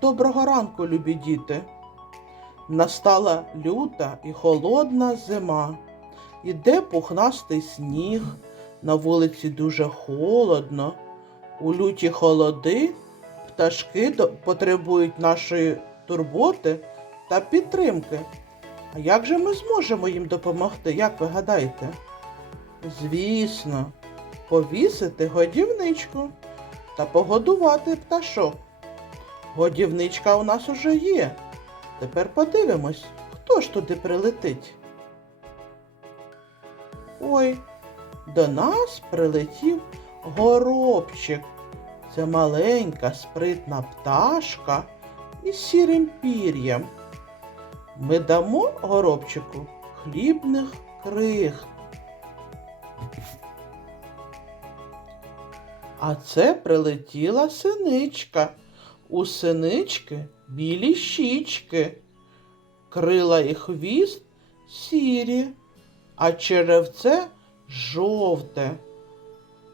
Доброго ранку, любі діти. Настала люта і холодна зима. Іде пухнастий сніг, на вулиці дуже холодно. У люті холоди пташки потребують нашої турботи та підтримки. А як же ми зможемо їм допомогти, як ви гадаєте? Звісно, повісити годівничку та погодувати пташок. Годівничка у нас уже є. Тепер подивимось, хто ж туди прилетить. Ой, до нас прилетів горобчик. Це маленька спритна пташка із сірим пір'ям. Ми дамо горобчику хлібних крих. А це прилетіла синичка. У синички білі щічки, крила і хвіст сірі, а черевце жовте.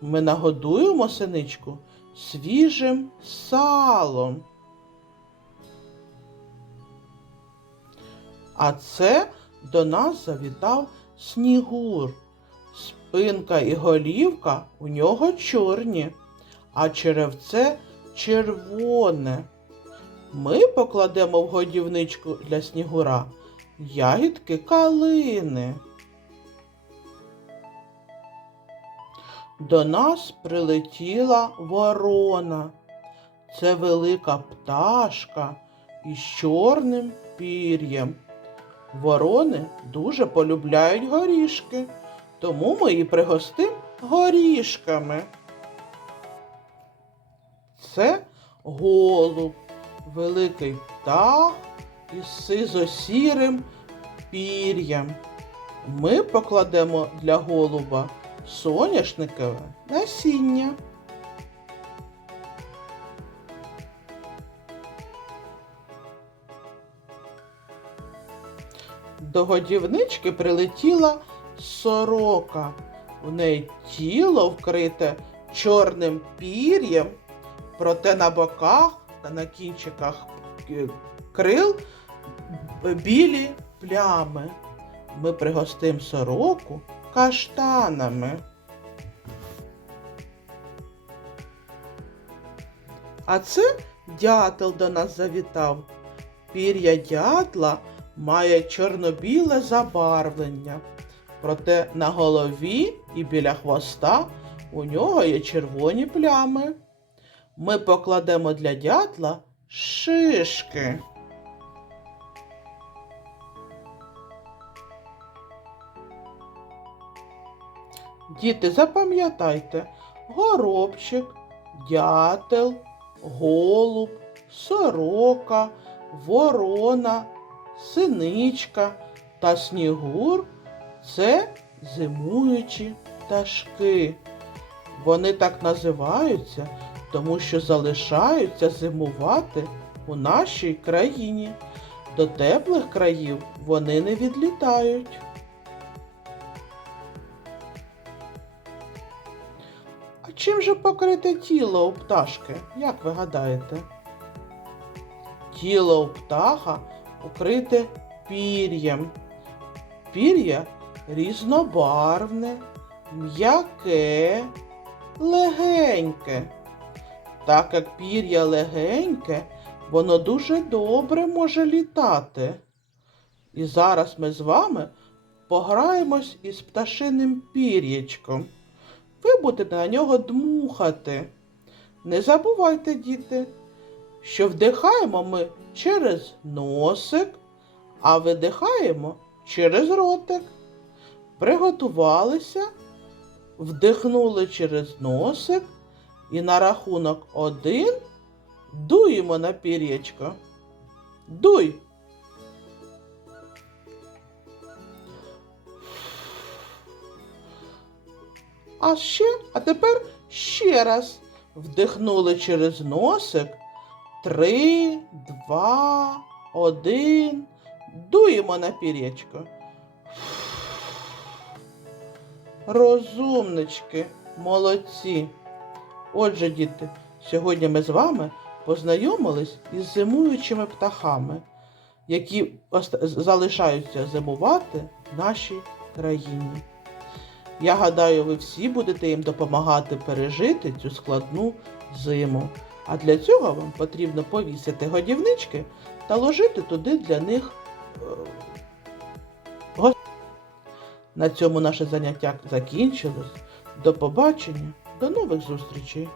Ми нагодуємо синичку свіжим салом. А це до нас завітав снігур. Спинка і голівка у нього чорні, а черевце червоне. Ми покладемо в годівничку для снігура ягідки калини. До нас прилетіла ворона. Це велика пташка із чорним пір'ям. Ворони дуже полюбляють горішки, тому ми її пригостимо горішками. Це голуб, великий птах із сизо-сірим пір'ям. Ми покладемо для голуба соняшникове насіння. До годівнички прилетіла сорока. У неї тіло вкрите чорним пір'ям, проте на боках та на кінчиках е, крил білі плями. Ми пригостимо сороку каштанами. А це дятел до нас завітав. Пір'я дятла має чорно-біле забарвлення. Проте на голові і біля хвоста у нього є червоні плями. Ми покладемо для дятла шишки. Діти, запам'ятайте, горобчик, дятел, голуб, сорока, ворона, синичка та снігур це зимуючі пташки. Вони так називаються, тому що залишаються зимувати у нашій країні. До теплих країв вони не відлітають. А чим же покрите тіло у пташки, як ви гадаєте? Тіло у птаха укрите пір'ям. Пір'я різнобарвне, м'яке, легеньке. Так як пір'я легеньке, воно дуже добре може літати. І зараз ми з вами пограємось із пташиним пір'ячком. Ви будете на нього дмухати. Не забувайте, діти, що вдихаємо ми через носик, а видихаємо через ротик. Приготувалися, вдихнули через носик і на рахунок один дуємо на пір'ячко. Дуй. А ще, а тепер ще раз вдихнули через носик. Три, два, один. Дуємо на пір'ячко. Розумнички, молодці. Отже, діти, сьогодні ми з вами познайомились із зимуючими птахами, які залишаються зимувати в нашій країні. Я гадаю, ви всі будете їм допомагати пережити цю складну зиму. А для цього вам потрібно повісити годівнички та ложити туди для них. е, На цьому наше заняття закінчилось. До побачення, до нових зустрічей!